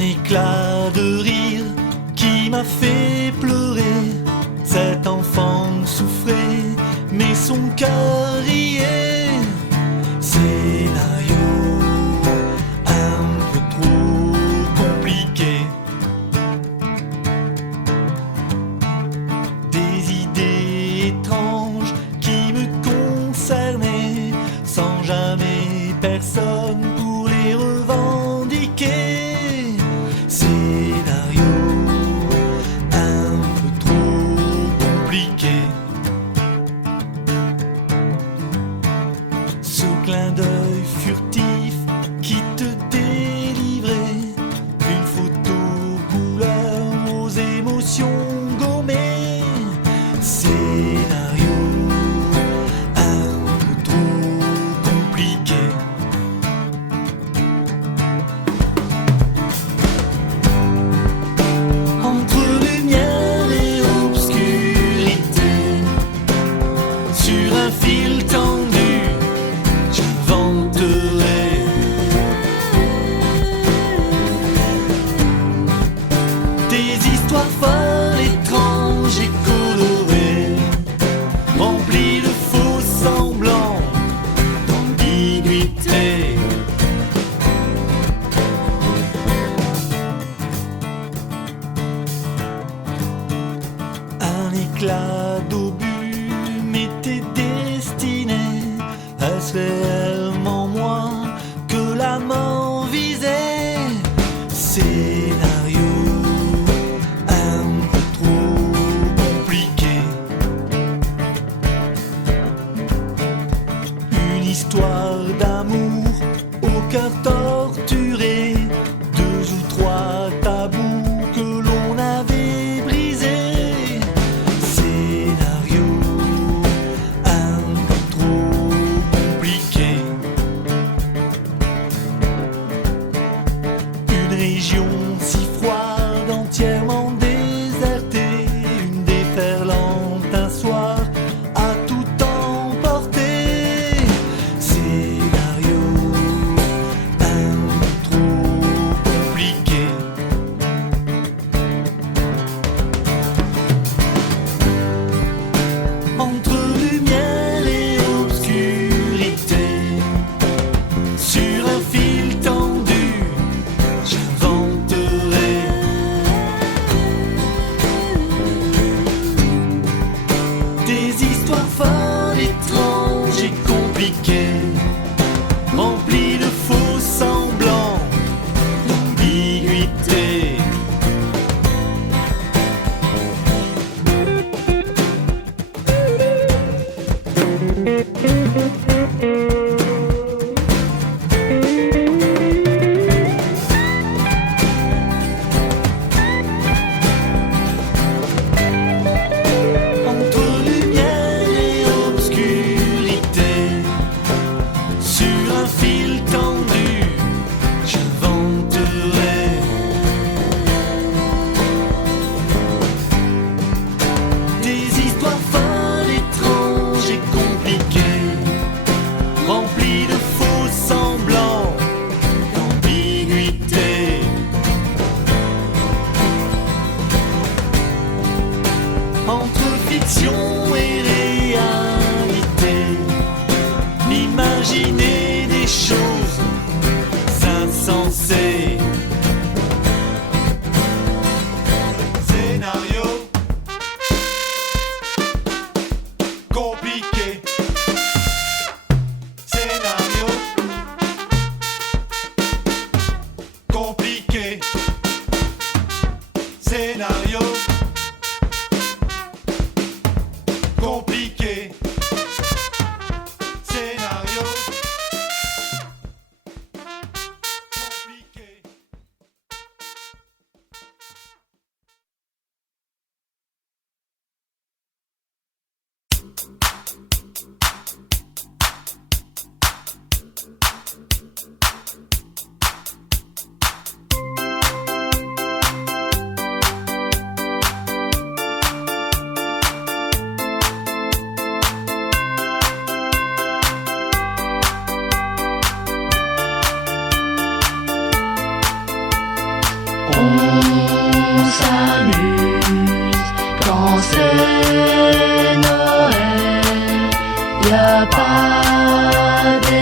éclat de rire qui m'a fait pleurer. Cet enfant souffrait, mais son cœur riait. Scénario un peu trop compliqué. Des idées étranges qui me concernaient, sans jamais personne pour les revendiquer. Scénario un peu trop compliqué. Ce clin d'œil furtif qui te délivrait, une photo couleur aux émotions gommées. Scénario un peu trop compliqué. Entre lumière et obscurité, sur un fil tendu, j'inventerai des histoires folles, étranges et colorées, remplies de faux semblants, d'ambiguïté. Un éclat d'obus m'était destiné. Est-ce réellement moi que la mort visait? Scénario un peu trop compliqué. Une histoire d'amour au cœur torturé, deux ou trois tabous que l'on avait brisés. Scénario un peu trop compliqué. Une région si froide, entièrement désertée, une déferlante un soir a tout emporté. Scénario un peu trop compliqué. Entre lumière et obscurité, sur un fil tendu, j'inventerai des histoires folles, étranges et compliquées, remplies de faux semblants, d'ambiguïté. Entre lumière et obscurité, sur un fil tendu, j'inventerai des histoires folles, étranges et compliquées, remplies de faux semblants, d'ambiguïté. Entre fiction et réalité, imaginer des choses insensées. Scénario compliqué. Scénario compliqué. Scénario compliqué. Scénario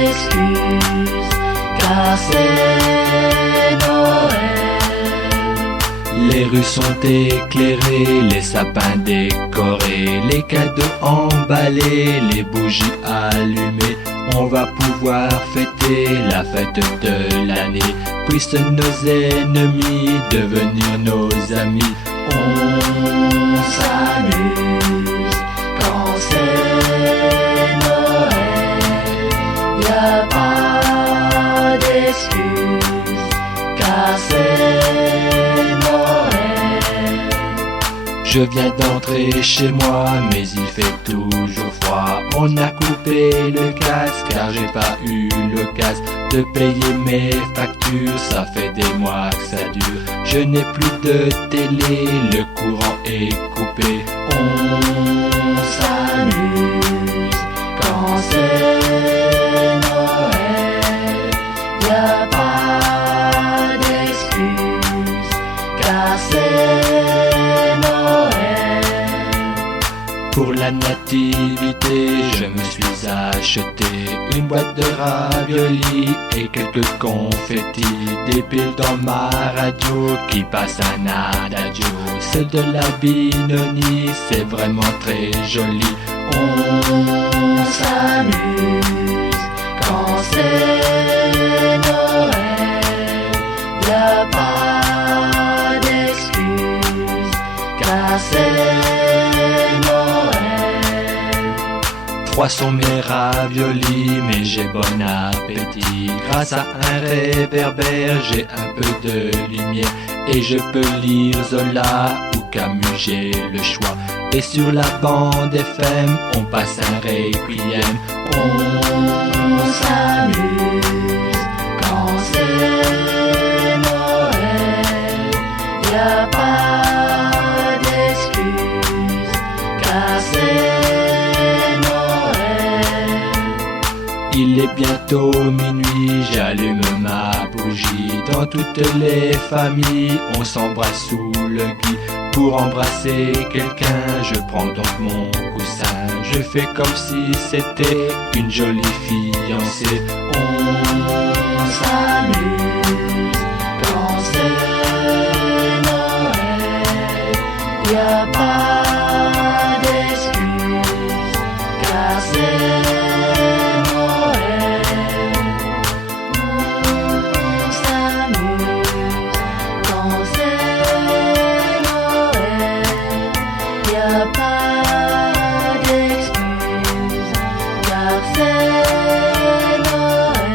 d'excuses, car c'est Noël. Les rues sont éclairées, les sapins décorés, les cadeaux emballés, les bougies allumées. On va pouvoir fêter la fête de l'année. Puissent nos ennemis devenir nos amis. On s'amuse quand c'est Noël. Y'a pas d'excuses, car c'est Noël. Je viens d'entrer chez moi, mais il fait toujours froid. On a coupé le gaz car j'ai pas eu l'occasion de payer mes factures. Ça fait des mois que ça dure. Je n'ai plus de télé, le courant est coupé. On s'amuse quand c'est Noël. Y'a pas d'excuses, car c'est Noël. Pour la nativité, je me suis acheté une boîte de raviolis et quelques confettis. Des piles dans ma radio qui passe un adagio. Celle de la Binoni, c'est vraiment très joli. On s'amuse quand c'est Noël. Y'a pas d'excuses, car c'est Noël. 3 sont mes raviolis, mais j'ai bon appétit. Grâce à un réverbère, j'ai un peu de lumière. Et je peux lire Zola ou Camus, j'ai le choix. Et sur la bande FM, on passe un requiem. On s'amuse quand c'est Noël. Y'a pas d'excuses, car c'est Noël. Il est bientôt minuit, j'allume ma bougie. Dans toutes les familles, on s'embrasse sous le gui. Pour embrasser quelqu'un, je prends donc mon coussin. Je fais comme si c'était une jolie fiancée. On s'amuse quand c'est Noël. Y'a pas d'excuses, car c'est Noël. On s'amuse quand c'est Noël. Y'a pas d'excuses, car c'est Noël.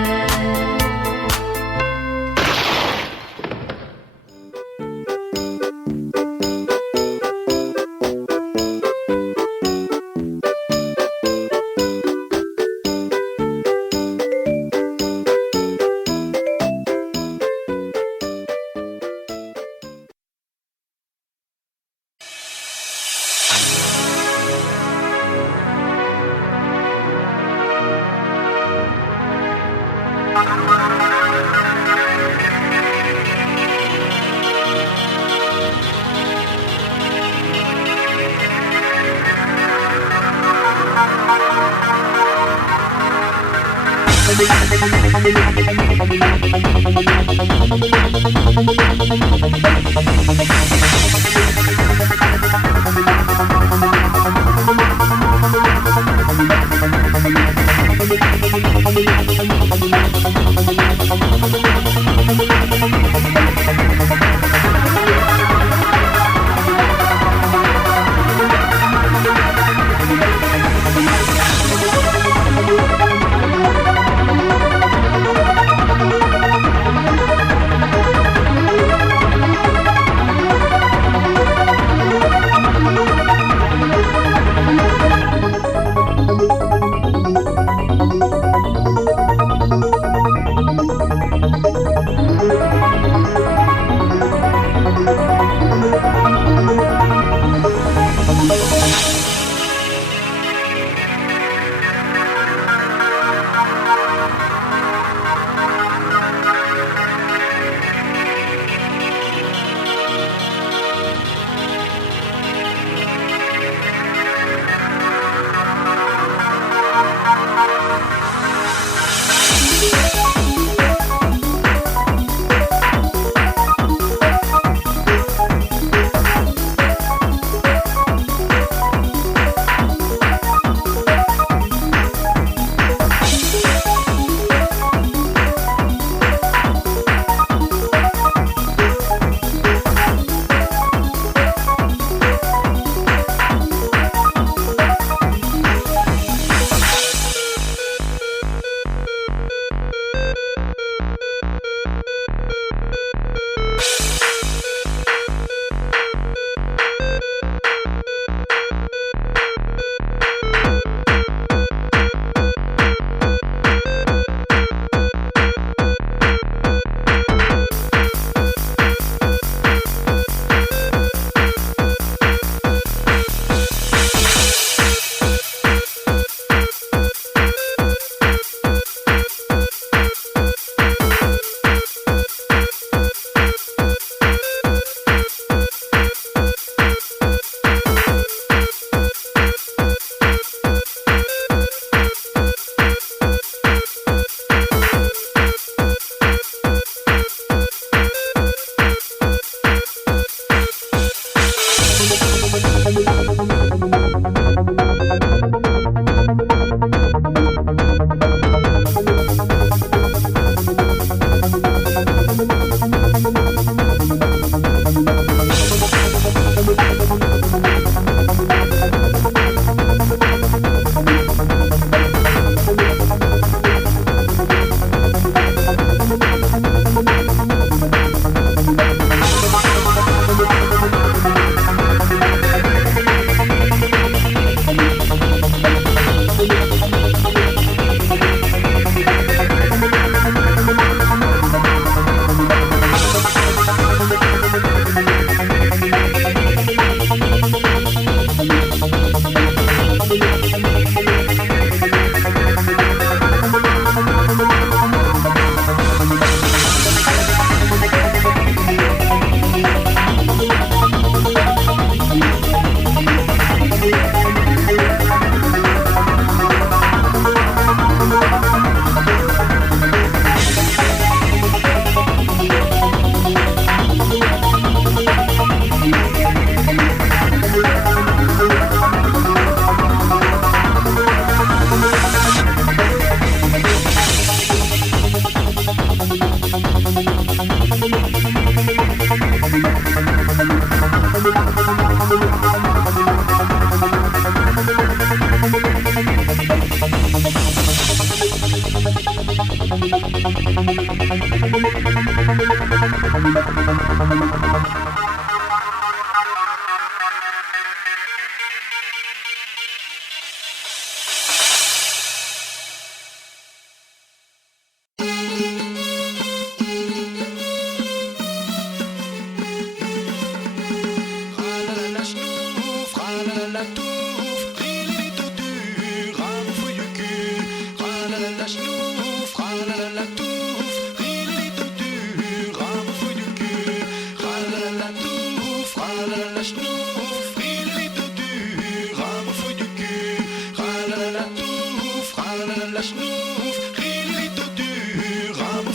la schnouf, rilito du, rame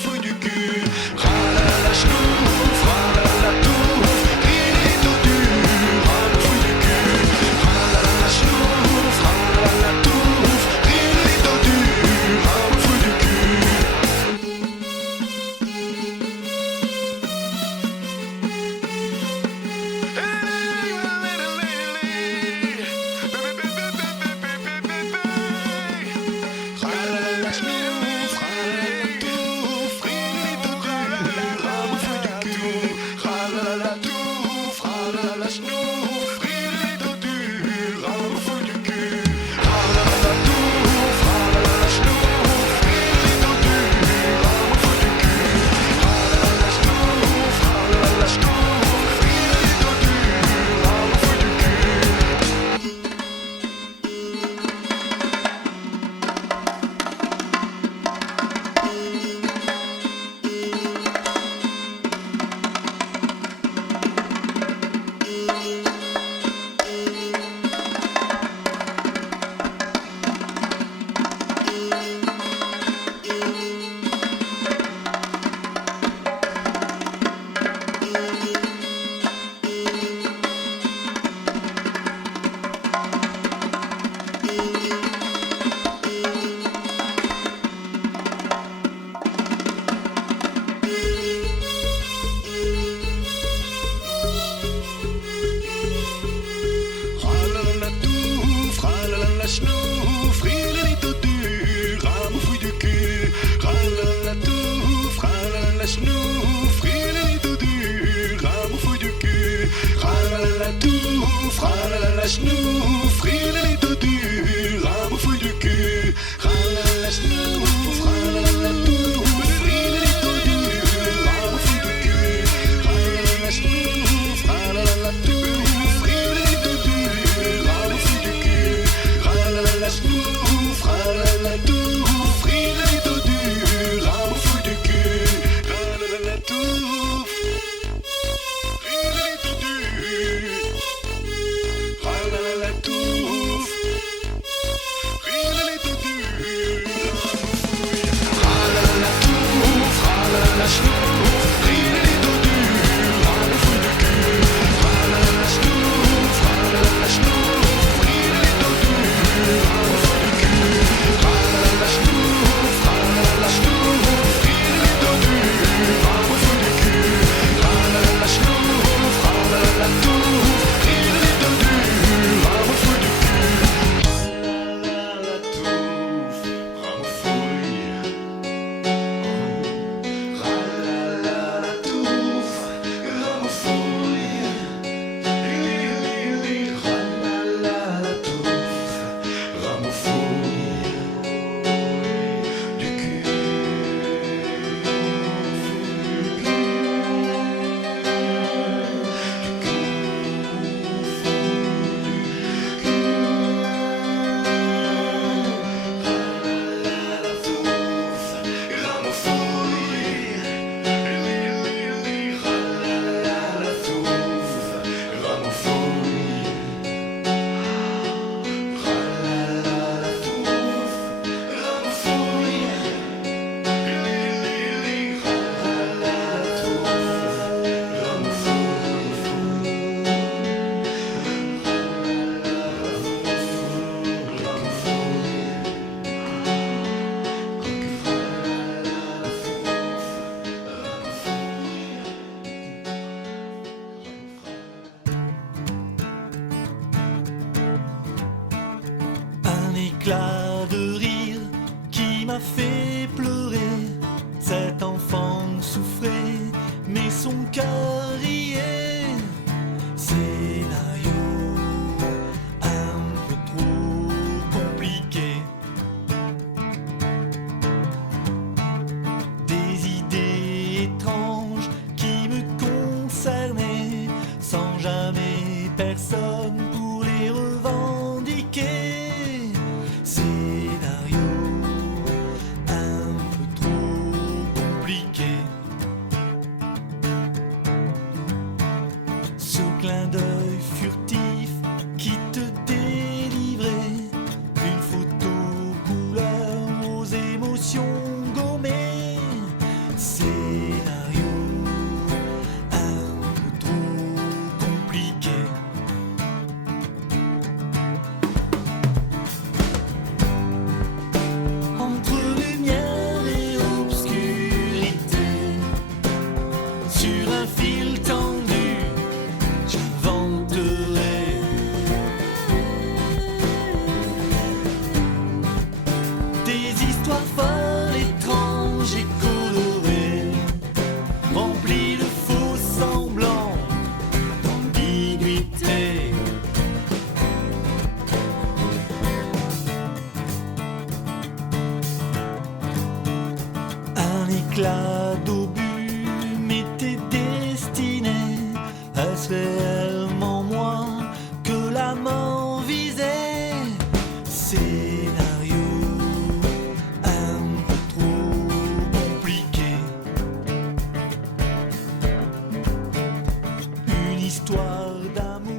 Ralala-schnouf, rilali-dodu, rame-fouille du cul. Ralala-schnouf, ralala-touf, rilali-dodu, rame-fouille du cul. Ralala-schnouf, ralala-touf, rilali-dodu, rame-fouille du cul. Ralala-schnouf, ralala-touf, rilali-dodu, rame-fouille du cul. Ralala-touf, rilali-dodu. Ralala-touf, rilali-dodu. Ralala-touf, ralala-schnouf, rilali-dodu, rame-fouille du cul. Ralala-schnouf, ralala-schnouf, rilali-dodu, rame-fouille du cul. Ralala-schnouf, ralala-schnouf, rilali-dodu, rame-fouille du cul. Ralala-schnouf, ralala-touf, rilali-dodu, rame-fouille du cul. Ralala-touf, rame-fouille. Ralala-touf, rame-fouille. Ralala-touf, rame-fouille du cul. Un éclat de rire qui m'a fait pleurer. Cet enfant souffrait, mais son cœur riait. Scénario un peu trop compliqué. Des idées étranges qui me concernaient, sans jamais personne pour les revendiquer. Scénario un peu trop compliqué. Ce clin d'œil furtif qui te délivrait, une photo couleur aux émotions gommées. Scénario un peu trop compliqué. Entre lumière et obscurité, sur un fil tendu, j'inventerai des histoires folles, étranges et colorées, remplies de faux semblants, d'ambiguïté. Un éclat d'obus m'était destiné. Est-ce réellement moi que la mort visait? Scénario un peu trop compliqué. Une histoire d'amour